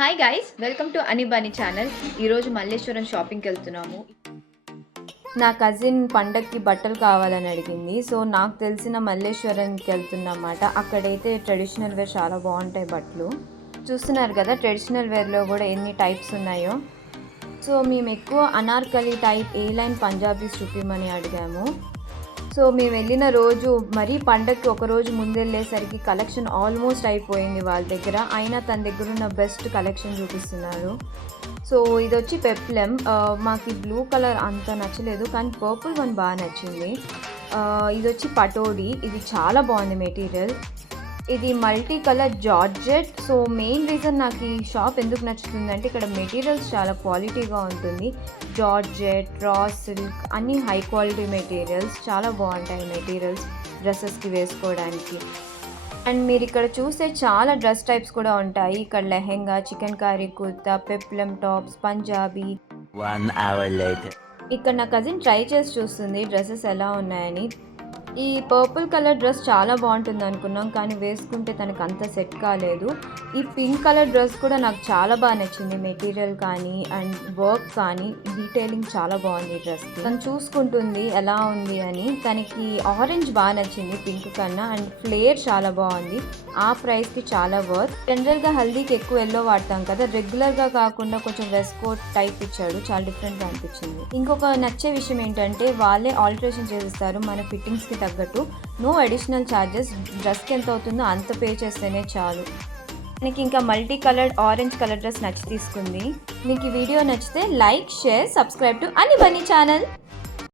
Hi guys, welcome to Anibani channel. ఈరోజు మల్లేశ్వరం షాపింగ్కి వెళ్తున్నాము. నా కజిన్ పండక్కి బట్టలు కావాలని అడిగింది. సో నాకు తెలిసిన మల్లేశ్వరంకి వెళ్తున్నమాట. అక్కడైతే ట్రెడిషనల్ వేర్ చాలా బాగుంటాయి బట్టలు. చూస్తున్నారు కదా ట్రెడిషనల్ వేర్లో కూడా ఎన్ని టైప్స్ ఉన్నాయో. సో మేము ఎక్కువ అనార్కలి టైప్ ఏ లైన్ పంజాబీస్ చూపిమని అడిగాము. సో మేము వెళ్ళిన రోజు మరీ పండగకి ఒకరోజు ముందెళ్ళేసరికి కలెక్షన్ ఆల్మోస్ట్ అయిపోయింది వాళ్ళ దగ్గర. అయినా తన దగ్గర ఉన్న బెస్ట్ కలెక్షన్ చూపిస్తున్నారు. సో ఇది వచ్చి పెప్లెమ్. మాకు బ్లూ కలర్ అంత నచ్చలేదు, కానీ పర్పుల్ వన్ బాగా నచ్చింది. ఇది వచ్చి పటోడి. ఇది చాలా బాగుంది మెటీరియల్. ఇది multi colour georgette. So main reason నాకు ఈ షాప్ ఎందుకు నచ్చుతుందంటే ఇక్కడ మెటీరియల్స్ చాలా క్వాలిటీగా ఉంటుంది. జార్జెట్, రా సిల్క్ అన్నీ హై క్వాలిటీ మెటీరియల్స్, చాలా బాగుంటాయి మెటీరియల్స్ డ్రెస్సెస్కి వేసుకోవడానికి. అండ్ మీరు ఇక్కడ చూస్తే చాలా డ్రెస్ టైప్స్ కూడా ఉంటాయి. ఇక్కడ lehenga, chikankari kurta, peplum tops, Punjabi. 1 hour later. ఇక్కడ నా కజిన్ ట్రై చేసి చూస్తుంది డ్రెస్సెస్ ఎలా ఉన్నాయని. ఈ పర్పుల్ కలర్ డ్రెస్ చాలా బాగుంటుంది అనుకున్నాం, కానీ వేసుకుంటే తనకు అంత సెట్ కాలేదు. ఈ పింక్ కలర్ డ్రెస్ కూడా నాకు చాలా బాగా నచ్చింది. మెటీరియల్ కానీ అండ్ వర్క్ కానీ డీటెయిలింగ్ చాలా బాగుంది ఈ డ్రెస్. తను చూసుకుంటుంది ఎలా ఉంది అని. తనకి ఆరెంజ్ బాగా నచ్చింది పింక్ కన్నా. అండ్ ఫ్లేర్ చాలా బాగుంది. ఆ ప్రైస్కి చాలా వర్త్. జనరల్గా హల్దీకి ఎక్కువ ఎల్లో వాడతాం కదా, రెగ్యులర్గా కాకుండా కొంచెం వెస్ట్ కోట్ టైప్ ఇచ్చాడు, చాలా డిఫరెంట్గా అనిపించింది. ఇంకొక నచ్చే విషయం ఏంటంటే వాళ్ళే ఆల్టరేషన్ చేస్తారు మన ఫిట్టింగ్స్కి తగ్గట్టు. No additional charges. డ్రెస్కి ఎంత అవుతుందో అంత పే చేస్తేనే చాలు. నాకు ఇంకా multi coloured orange colour dress నచ్చి తీసుకుంది. మీకు ఈ వీడియో నచ్చితే like, share, subscribe to Anibani channel.